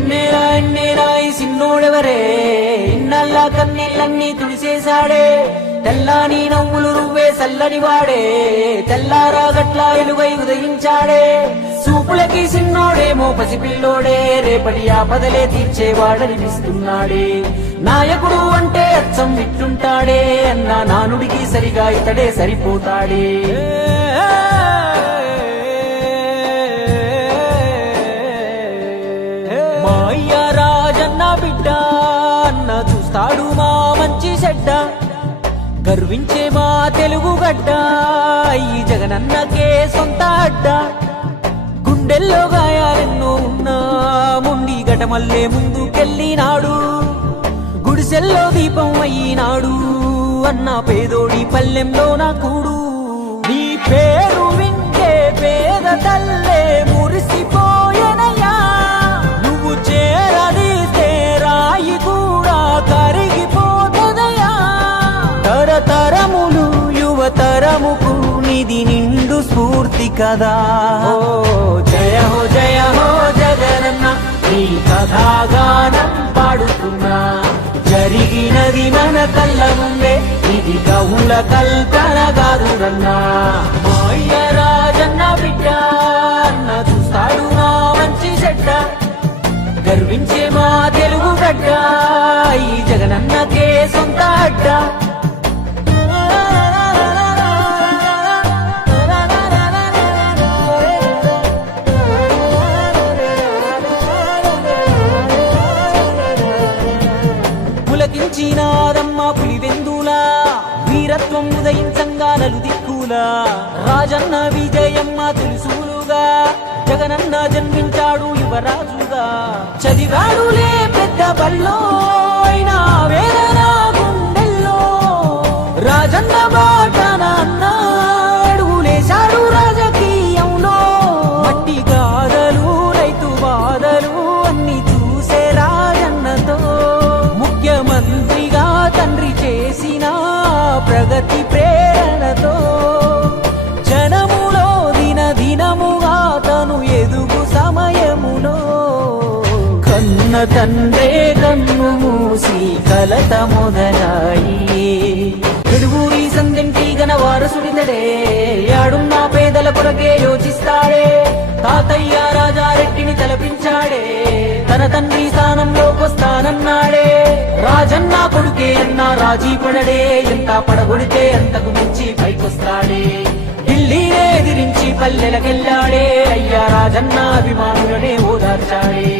ఎన్నేరా ఈ సిన్నోడెవరే ఇన్నల్లా కన్నీళ్ళన్నీ తుడిసేశాడే తెల్లాని నవ్వులు నువ్వే సల్లని వాడే తెల్లారా గట్లా ఎలుగై ఉదయించాడే చూపులకి సిన్నోడేమో పసిపిల్లోడే రేపటి ఆపదలే తీర్చేవాడనిపిస్తున్నాడే నాయకుడు అంటే అచ్చం విట్టుంటాడే అన్న నానుడికి సరిగా ఇతడే సరిపోతాడే మా అయ్య రాజన్న బిడ్డ అన్న చూస్తాడు మా మంచి చెడ్డ గర్వించే మా తెలుగు గడ్డ ఈ జగనన్నకే సొంత అడ్డ గుండెల్లో గాయాలెన్నో ఉన్నా ముండి గటమల్లే ముందుకెళ్ళినాడు గుడిసెల్లో దీపం అయ్యినాడు అన్న పేదోడి పల్లెంలో నా కూడు నీ పేరు వింటే పేద తల్లే మురిసిపోయెనయ్యా నువ్వు చేరదీస్తే రాయి కూడా కరిగిపోతదయ్యా తరతరములు యువతరముకు నిధి నిండు స్ఫూర్తి కదా హో జయ హో జగనన్న నీ కథాగానం పాడుతున్నా జరిగినది మన కళ్ళ ముందే ఇది కవుల కల్పన కాదురన్నా మా అయ్య రాజన్న బిడ్డ అన్న చూస్తాడు మా మంచి చెడ్డ గర్వించే మా తెలుగు గడ్డ ఈ జగనన్నకే సొంత అడ్డ పులకించినాదమ్మ పులివెందులా వీరత్వం ఉదయించంగా నలు దిక్కులా రాజన్న విజయమ్మ తెలుసులుగా జగనన్న జన్మించాడు యువరాజుగా చదివాడులే పెద్ద బల్లో అయినా వేదన గుండెల్లో రాజన్న బాటన అన్న అడుగులేశాడు రాజకీయంలో మట్టి గాథలు రైతు బాధలు అన్ని చూసే రాజన్నతో ముఖ్యమంత్రిగా తండ్రి చేసిన ప్రగతి ప్రేరణతో జనములో దినదినముగా తను ఎదుగు సమయములో కన్న తండ్రే కన్ను మూసి కలత మొదలాయి తెలుగురి సందెంటి గన వారసుడితడే యాడున్న పేదల కొరకే యోచిస్తాడే తాతయ్య రాజారెడ్డిని తలపించాడే తన తండ్రి స్థానంలోకొస్తానన్నాడే రాజన్న కొడుకే అన్న రాజీ పడడే ఎంత పడగొడితే అంతకు మించి పైకొస్తాడే ఢిల్లీనే ఎదిరించి పల్లెలకెళ్ళాడే అయ్యా రాజన్న అభిమానులనే ఓదార్చాడే